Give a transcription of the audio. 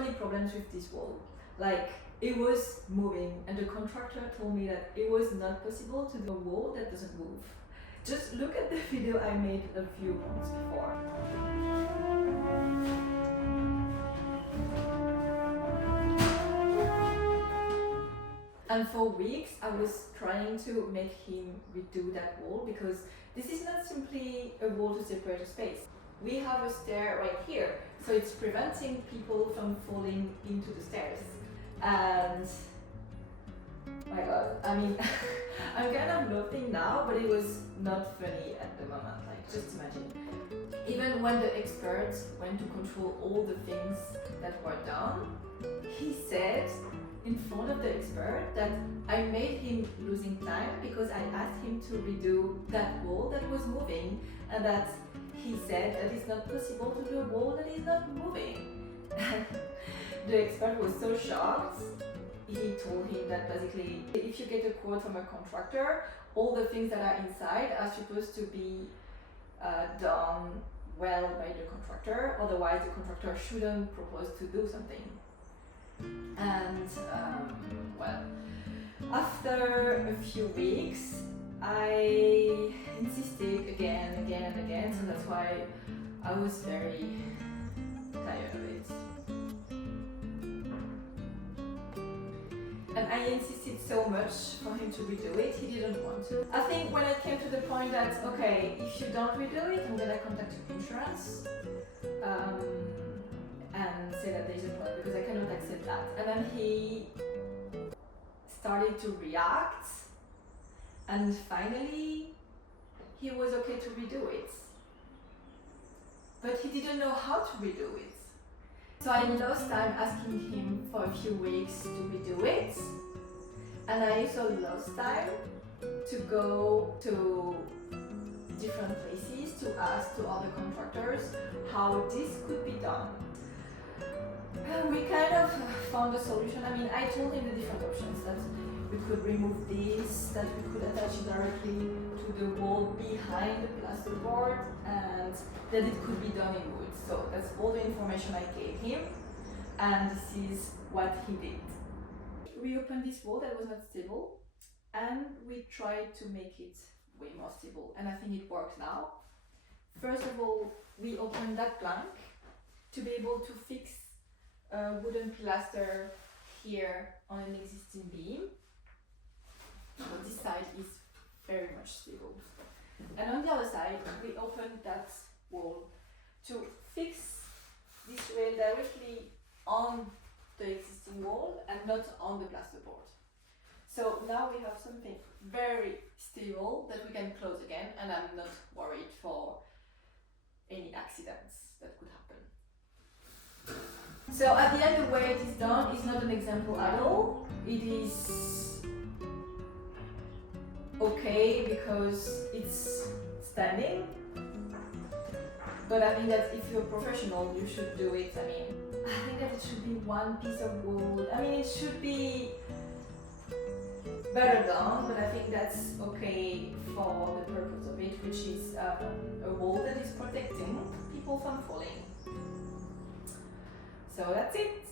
many problems with this wall. Like, it was moving, and the contractor told me that it was not possible to do a wall that doesn't move. Just look at the video I made a few months before. And for weeks I was trying to make him redo that wall, because this is not simply a wall to separate a space. We have a stair right here, so it's preventing people from falling into the stairs. And my god, I mean, I'm kind of laughing now, but it was not funny at the moment. Like, just imagine. Even when the experts went to control all the things that were done, he said in front of the expert that I made him losing time because I asked him to redo that wall that was moving, and that he said that it's not possible to do a wall that is not moving. The expert was so shocked. He told him that basically if you get a quote from a contractor, all the things that are inside are supposed to be done well by the contractor, otherwise the contractor shouldn't propose to do something. And well, after a few weeks I insisted again, so that's why I was very tired of it. And I insisted so much for him to redo it, he didn't want to. I think when I came to the point that, okay, if you don't redo it, I'm gonna contact insurance and say that there's a problem, because I cannot accept that. And then he started to react, and finally he was okay to redo it. But he didn't know how to redo it. So I lost time asking him for a few weeks to redo it, and I also lost time to go to different places to ask to other contractors how this could be done. We kind of found a solution. I mean, I told him the different options, that we could remove this, that we could attach it directly to the wall behind the plasterboard, and that it could be done in wood. So that's all the information I gave him, and this is what he did. We opened this wall that was not stable, and we tried to make it way more stable, and I think it works now. First of all, we opened that plank to be able to fix a wooden pilaster here on an existing beam. So this side is very much stable. And on the other side, we opened that wall to fix this rail directly on the existing wall and not on the plasterboard. So now we have something very stable that we can close again, and I'm not worried for any accidents that could happen. So at the end, the way it is done is not an example at all. It is okay because it's standing, but I think that if you're a professional, you should do it. I mean, I think that it should be one piece of wood. I mean, it should be better done, but I think that's okay for the purpose of it, which is a wall that is protecting people from falling. So that's it.